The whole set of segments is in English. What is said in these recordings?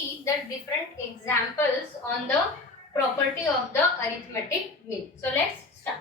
see the different examples on the property of the arithmetic mean. So let's start.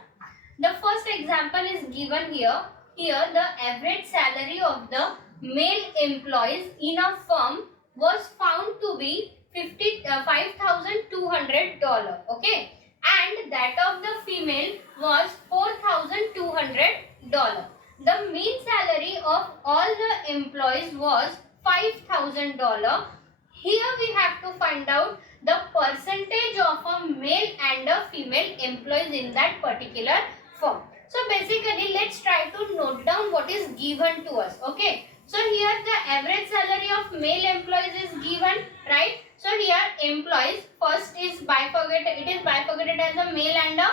The first example is given here. Here the average salary of the male employees in a firm was found to be $5,200. Okay, and that of the female was $4,200. The mean salary of all the employees was $5,000. Here we have to find out the percentage of a male and a female employees in that particular firm. So basically let's try to note down what is given to us. Okay, so here the average salary of male employees is given, right? So here employees first is bifurcated, it is bifurcated as a male and a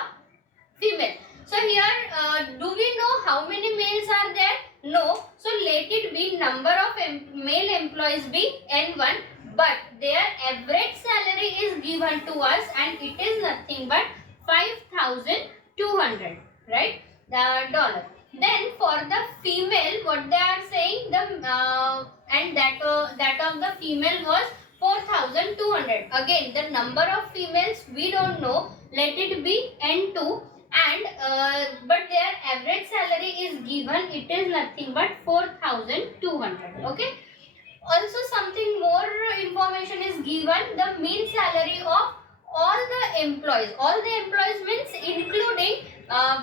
female. So here do we know how many males are there? No. So let it be number of male employees be N1, but their average salary is given to us and it is nothing but 5,200, right? Dollar. Then for the female, what they are saying, the and that of the female was 4,200. Again, the number of females we don't know. Let it be N2. And but their average salary is given, it is nothing but 4,200. Okay, also something more information is given, the mean salary of all the employees. All the employees means including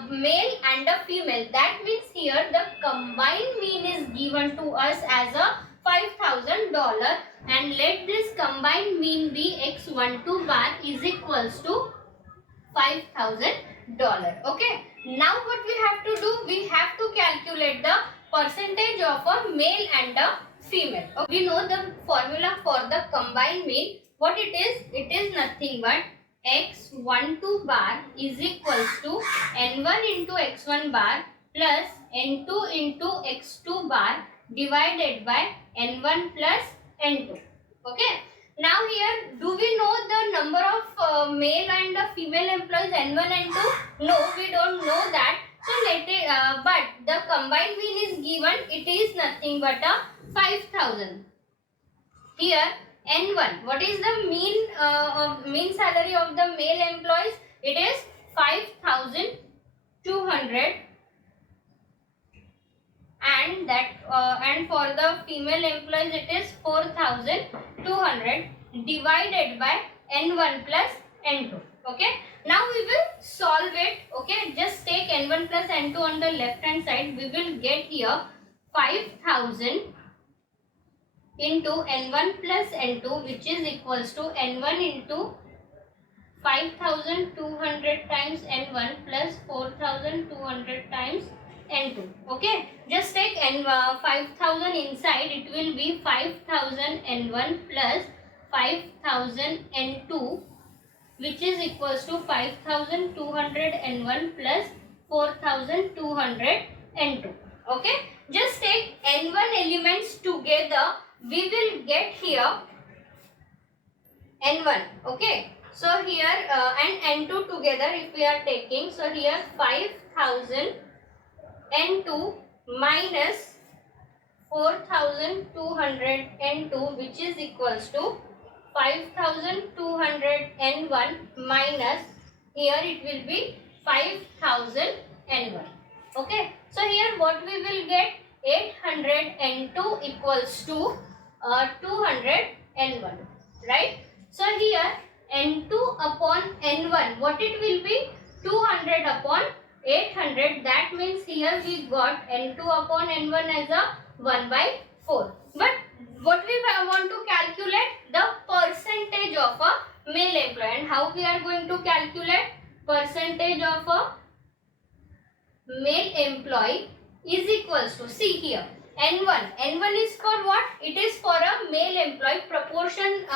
male and a female. That means here the combined mean is given to us as a $5,000, and let this combined mean be x12 bar is equals to $5,000. Okay, now what we have to do, we have to calculate the percentage of a male and a female. Okay. We know the formula for the combined mean. What it is nothing but x12 bar is equals to n1 into x1 bar plus n2 into x2 bar divided by n1 plus n2. Okay. Now here, do we know the number of male and female employees N1 and 2? No, we don't know that. So let it, but the combined mean is given. It is nothing but a 5,000. Here N1. What is the mean salary of the male employees? It is 5,200. And that and for the female employees it is 4,200 divided by N1 plus N2. Okay, now we will solve it. Okay, just take N1 plus N2 on the left hand side. We will get here 5,000 into N1 plus N2, which is equals to N1 into 5,200 times N1 plus 4,200 times N2. Okay, just take 5,000 inside, it will be 5,000 N1 plus 5,000 N2, which is equals to 5,200 N1 plus 4,200 N2. Okay, just take N1 elements together, we will get here N1. Okay, so here and N2 together if we are taking, so here 5,000 N2 minus 4,200 N2, which is equals to 5,200 N1 minus, here it will be 5,000 N1. Okay, so here what we will get, 800 N2 equals to 200 N1, right? So here N2 upon N1, what it will be, 200 upon 800. That means here we got N2 upon N1 as a 1 by 4. But what we want to calculate, the percentage of a male employee. And how we are going to calculate percentage of a male employee is equals to, see here, N1 is for what? It is for a male employee. Proportion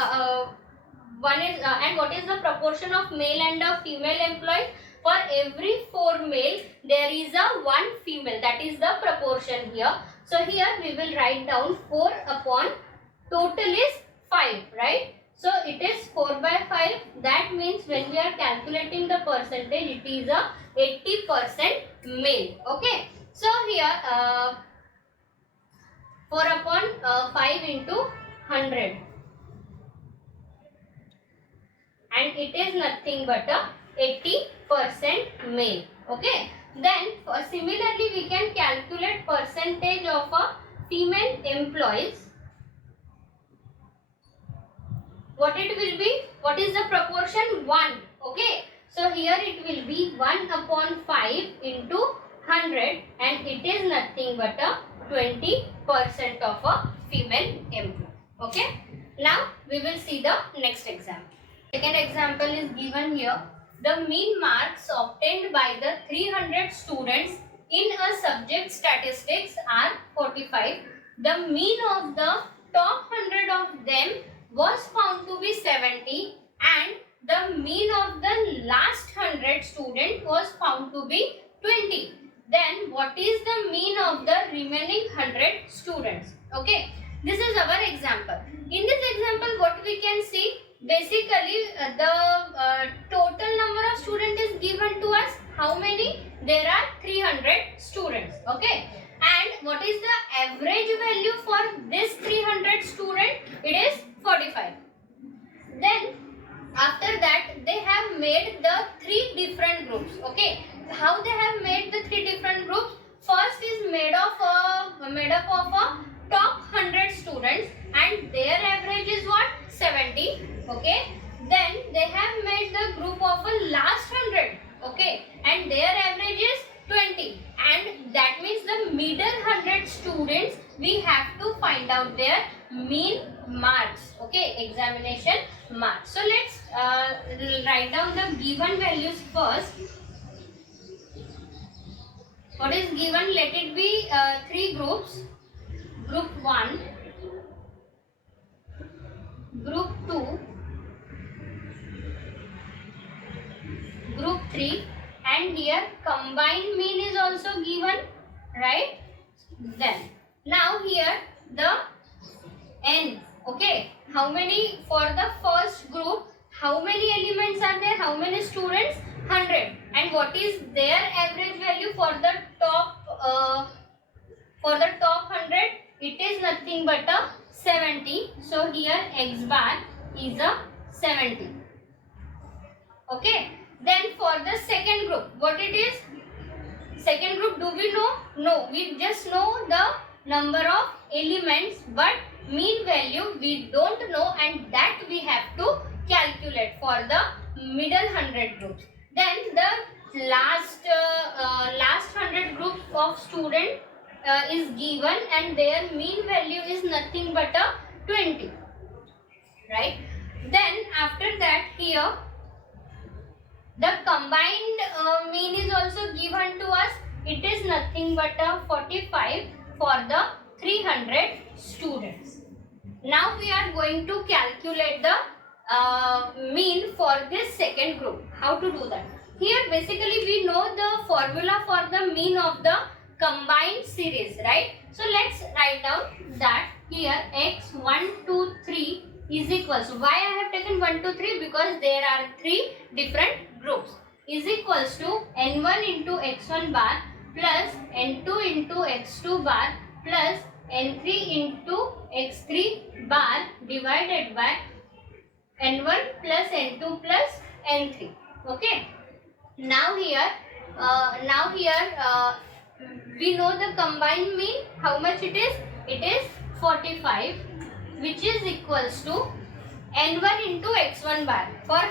one is and what is the proportion of male and a female employee? For every 4 male there is a 1 female, that is the proportion here. So here we will write down 4 upon total is 5, right? So it is 4 by 5. That means when we are calculating the percentage, it is a 80% male. Okay. So here 4 upon 5 into 100. and it is nothing but a 80% male. Okay. Then similarly we can calculate percentage of a female employees. What it will be? What is the proportion? 1. Okay. So here it will be 1 upon 5 into 100 and it is nothing but a 20% of a female employee. Okay. Now we will see the next example. Second example is given here. The mean marks obtained by the 300 students in a subject statistics are 45. The mean of the top 100 of them was found to be 70 and the mean of the last 100 student was found to be 20. Then what is the mean of the remaining 100 students? Okay, this is our example. In this example what we can see, basically the total number of students is given to us. How many? There are 300 students. Okay, and what is the average value for this 300 student? It is 45. Then after that they have made the 3 different groups. Okay, how they have made the 3 different groups? First is made up of a top 100 students and their average is what? 70. Okay, then they have made the group of a last 100. Okay, and their average is 20, and that means the middle 100 students we have to find out their mean marks. Okay, examination marks. So let's write down the given values first. What is given? Let it be 3 groups. Group 1, Group 2, Group 3, and here combined mean is also given, right? Then now here the n. Okay, how many for the first group? How many elements are there? How many students? 100. And what is their average value for the top 100? It is nothing but a 70. So here x bar is a 70. Okay. Then for the second group, what it is? Second group, do we know? No, we just know the number of elements, but mean value we don't know, and that we have to calculate for the middle 100 groups. Then the last 100 groups of student is given and their mean value is nothing but a 20, right? Then after that here the combined mean is also given to us. It is nothing but a 45 for the 300 students. Now we are going to calculate the mean for this second group. How to do that? Here basically we know the formula for the mean of the combined series, right? So let's write down that here x1, 2, 3 is equals to, why I have taken 1, 2, 3? Because there are 3 different groups, is equals to n1 into x1 bar plus n2 into x2 bar plus n3 into x3 bar divided by n1 plus n2 plus n3. Okay. Now here we know the combined mean. How much it is? It is 45, which is equals to n1 into x1 bar. For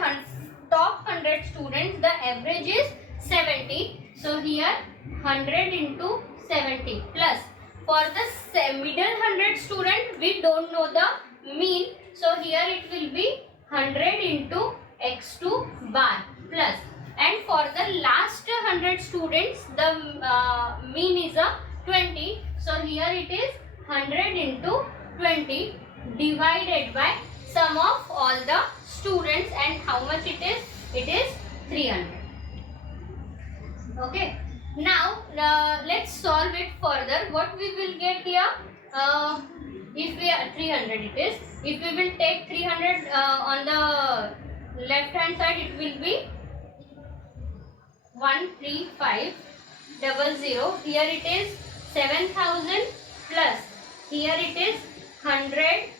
top 100 students the average is 70. So here 100 into 70 plus, for the middle 100 student we don't know the mean. So here it will be 100 into x2 bar plus, and for the last 100 students the mean is a 20. So here it is 100 into 20 divided by sum of all the students, and how much it is? It is 300. Okay. Now let's solve it further. What we will get here? If we are 300 it is. If we will take 300 on the left hand side, it will be 13500. Here it is 7000 plus, here it is 100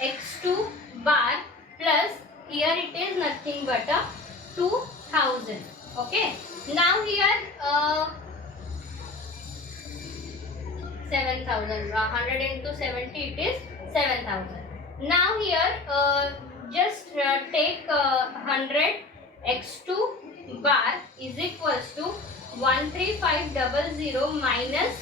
x2 bar plus here it is nothing but a 2000. Okay, now here 7000, 100 into 70, it is 7000. Now here just take 100 x2 bar is equals to 13500 minus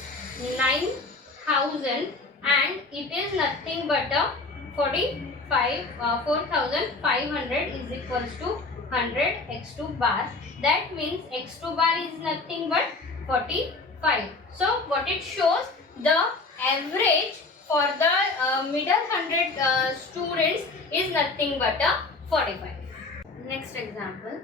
9000, and it is nothing but a 4500 is equals to 100 x2 bar. That means x2 bar is nothing but 45. So what it shows, the average for the middle 100 students is nothing but a 45. Next example,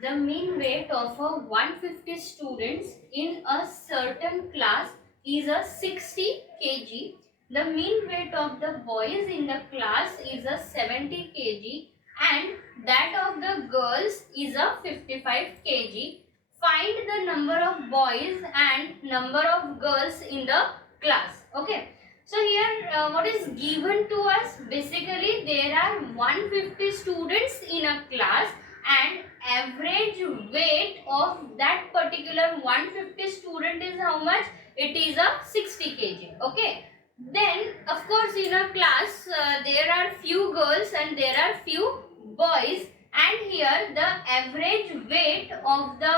the mean weight of a 150 students in a certain class is a 60 kg. The mean weight of the boys in the class is a 70 kg and that of the girls is a 55 kg. Find the number of boys and number of girls in the class. Okay. So here what is given to us? Basically there are 150 students in a class and average weight of that particular 150 student is how much? It is a 60 kg. Okay. Then of course in a class there are few girls and there are few boys, and here the average weight of the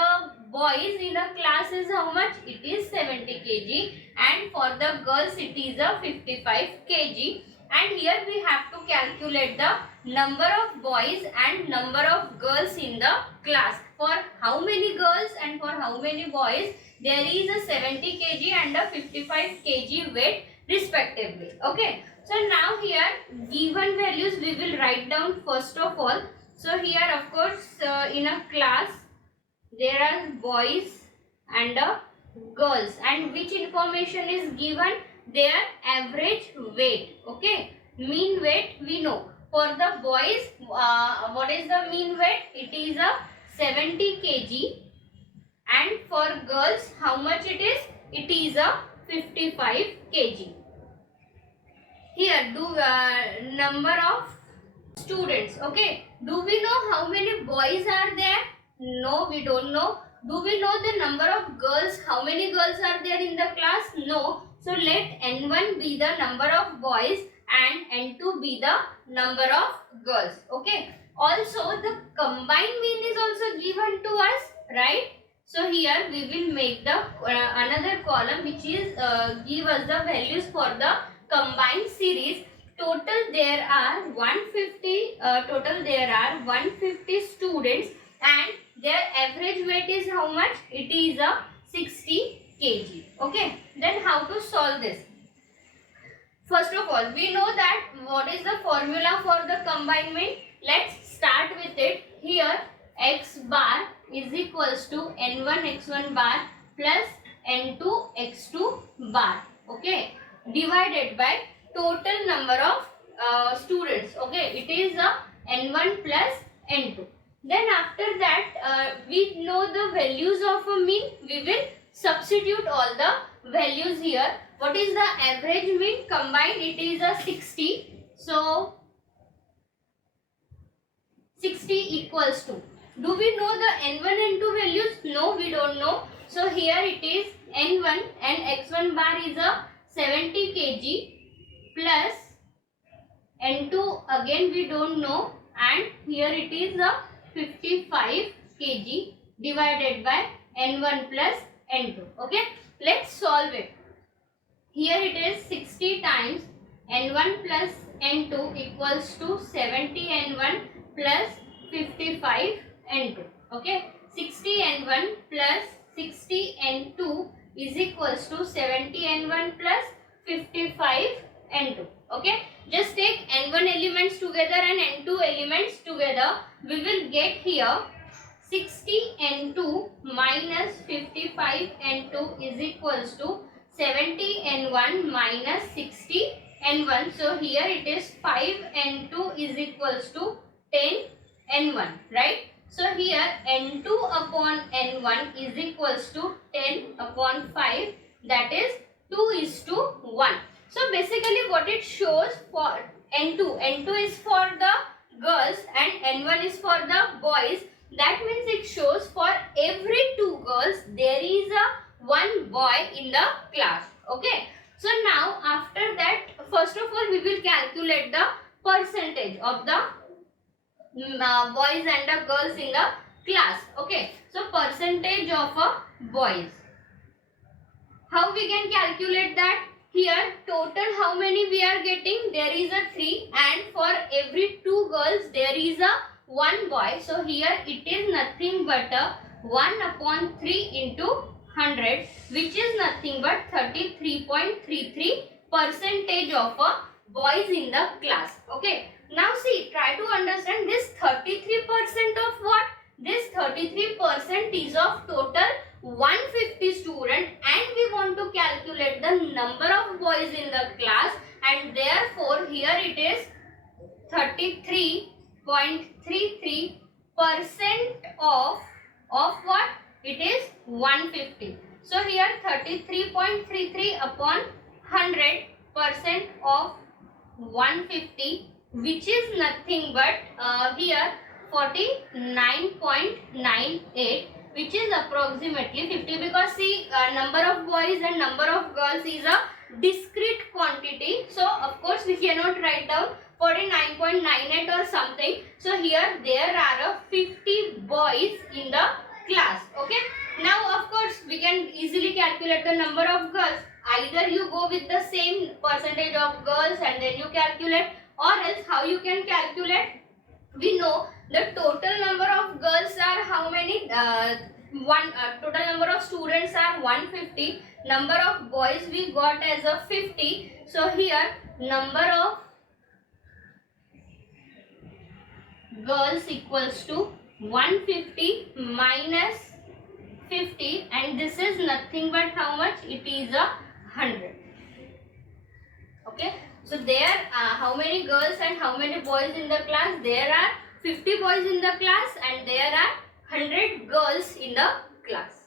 boys in a class is how much? It is 70 kg, and for the girls it is a 55 kg. And here we have to calculate the number of boys and number of girls in the class. For how many girls and for how many boys there is a 70 kg and a 55 kg weight respectively. Okay. So now here given values we will write down first of all. So here of course in a class there are boys and girls, and which information is given? Their average weight. Okay, mean weight we know. For the boys what is the mean weight? It is a 70 kg, and for girls how much it is? It is a 55 kg. Here do number of students. Okay, do we know how many boys are there? No, we don't know. Do we know the number of girls? How many girls are there in the class? No. So let N1 be the number of boys and N2 be the number of girls. Okay. Also the combined mean is also given to us, right? So here we will make the another column which is give us the values for the combined series. Total there are 150 students and their average weight is how much? It is a 60 kg. Okay. Then how to solve this? First of all, we know that what is the formula for the combined. Let's start with it. Here x bar is equals to n1 x1 bar plus n2 x2 bar. Okay. Divided by total number of students. Okay. It is a n1 plus n2. Then after that we know the values of a mean. We will substitute all the values here. What is the average mean? Combined it is a 60. So 60 equals to. Do we know the n1 and n2 values? No, we don't know. So here it is n1 and x1 bar is a 70 kg plus n2 again we don't know, and here it is a 55 kg divided by n1 plus n2. Okay, let's solve it. Here it is 60 times n1 plus n2 equals to 70 n1 plus 55 n2. Okay, 60 n1 plus 60 n2 is equals to 70 n1 plus 55 n2. Okay, just take n1 elements together and n2 elements together. We will get here 60 n2 minus 55 n2 is equals to 70 n1 minus 60 n1. So here it is 5 n2 is equals to 10 n1, right? So here n2 upon n1 is equals to 10 upon 5, that is 2:1. So basically what it shows for n2 is for the girls girls and N1 is for the boys, that means it shows for every 2 girls there is a 1 boy in the class. Okay. So now after that, first of all we will calculate the percentage of the boys and the girls in the class. Okay. So percentage of boys. How we can calculate that? Here total how many we are getting? There is a 3 and for every 2 girls there is a 1 boy. So here it is nothing but a 1 upon 3 into 100, which is nothing but 33.33 percentage of boys in the class. Okay. Now see, try to understand this 33% of what? This 33% is of total 150 student, and we want to calculate the number of boys in the class, and therefore here it is 33.33% of what? It is 150. So here 33.33 upon 100% of 150, which is nothing but here 49.98, which is approximately 50, because see number of boys and number of girls is a discrete quantity. So of course we cannot write down 49.98 or something. So here there are 50 boys in the class. Okay. Now of course we can easily calculate the number of girls. Either you go with the same percentage of girls and then you calculate, or else how you can calculate? We know the total number of girls are how many? Total number of students are 150. Number of boys we got as a 50. So here number of girls equals to 150 minus 50, and this is nothing but how much? It is a 100. Okay. So there how many girls and how many boys in the class? There are 50 boys in the class and there are 100 girls in the class.